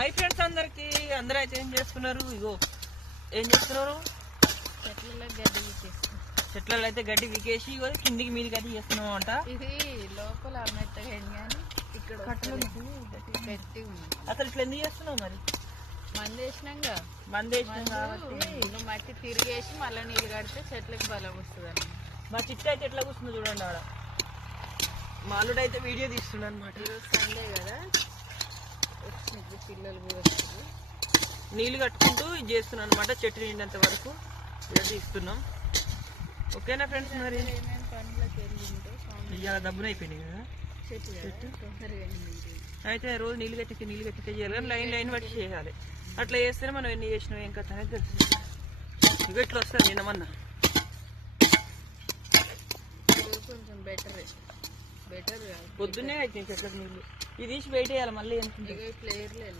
Hi friends అందరికి. అందరూ అయితే ఏం చేస్తున్నారు? ఇగో ఏం చేస్తున్నారు? చెట్లలో అయితే గడ్డి వికేసి ఇగో కిందికి మీది గడ్డి చేస్తున్నాం అంట. ఇది లోపల మెత్తగా కానీ ఇక్కడ గట్టి ఉంది. అసలు ఇట్లా ఎందుకు చేస్తున్నావు మరి? మందేసినాంగా మందేసినాం కాబట్టి నువ్వు మట్టి తిరిగేసి మళ్ళీ నీళ్ళు కడితే చెట్లకి బలం వస్తుంది. మా చిట్టు అయితే ఎట్లా కూర్చుందో చూడండి. ఆడ మాలుడు అయితే వీడియో తీస్తుండ అనమాట. ఈరోజు సండే కదా, వచ్చినప్పుడు పిల్లలు కూడా వస్తుంది. నీళ్ళు కట్టుకుంటూ ఇది చేస్తున్నాం అనమాట. చెట్టు నిండినంత వరకు ఇలా తీస్తున్నాం. ఓకేనా ఫ్రెండ్స్? మరి ఏమేమి పనులకు వెళ్ళింటే ఇవాళ దబ్బున అయిపోయినాయి కదా చెట్టు తొందరగా అయితే రోజు నీళ్ళు కట్టి చేయాలి కానీ లైన్ లైన్ బట్టి చేయాలి. అట్లా చేస్తేనే మనం ఎన్ని చేసినాం ఏం కథ అనేది తెలుస్తుంది. ఇవి ఇట్లా వస్తుంది నిన్నమన్నా. కొంచెం బెటర్ పొద్దున్నే అయితే చెట్లకు నీళ్ళు ఇది తీసి వెయిట్ చేయాలి. మళ్ళీ ఎంత ప్లేయర్లు వెళ్ళాలి.